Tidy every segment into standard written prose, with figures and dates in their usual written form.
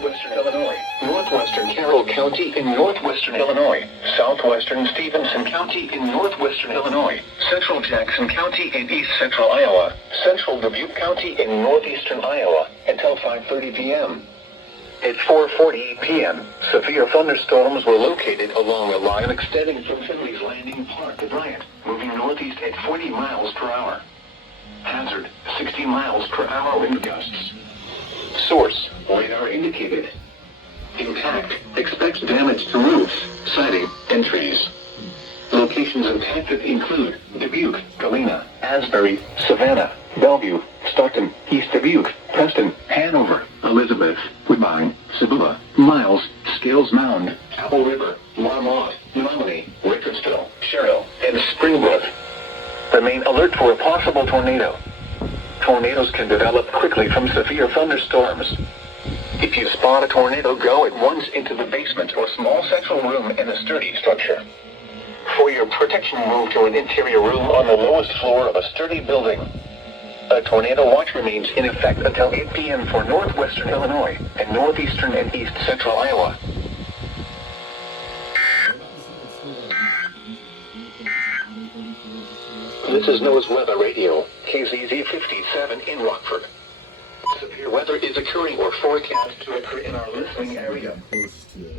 northwestern Illinois, northwestern Carroll County in northwestern Illinois, southwestern Stephenson County in northwestern Illinois, central Jackson County in east central Iowa, central Dubuque County in northeastern Iowa, until 5:30 p.m. At 4:40 p.m., severe thunderstorms were located along a line extending from Finley's Landing Park to Bryant, moving northeast at 40 miles per hour. Hazard, 60 miles per hour wind gusts. Source, radar indicated. Impact, expect damage to roofs, siding, and trees. Locations impacted include Dubuque, Galena, Asbury, Savannah, Bellevue, Stockton, East Dubuque, Preston, Hanover, Elizabeth, Woodbine, Cibula, Miles, Scales Mound, Apple River, Marmont, Menominee, Rickersville, Sherrill, and Springbrook. Remain alert for a possible tornado. Tornadoes can develop quickly from severe thunderstorms. If you spot a tornado, go at once into the basement or small central room in a sturdy structure. For your protection, move to an interior room on the lowest floor of a sturdy building. A tornado watch remains in effect until 8 p.m. for northwestern Illinois and northeastern and east central Iowa. This is Noaa's Weather Radio, KZZ 57 in Rockford. Severe weather is occurring or forecast to occur in our listening area.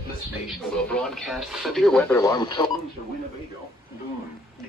The station will broadcast severe weather alarm tones to Winnebago, Boone,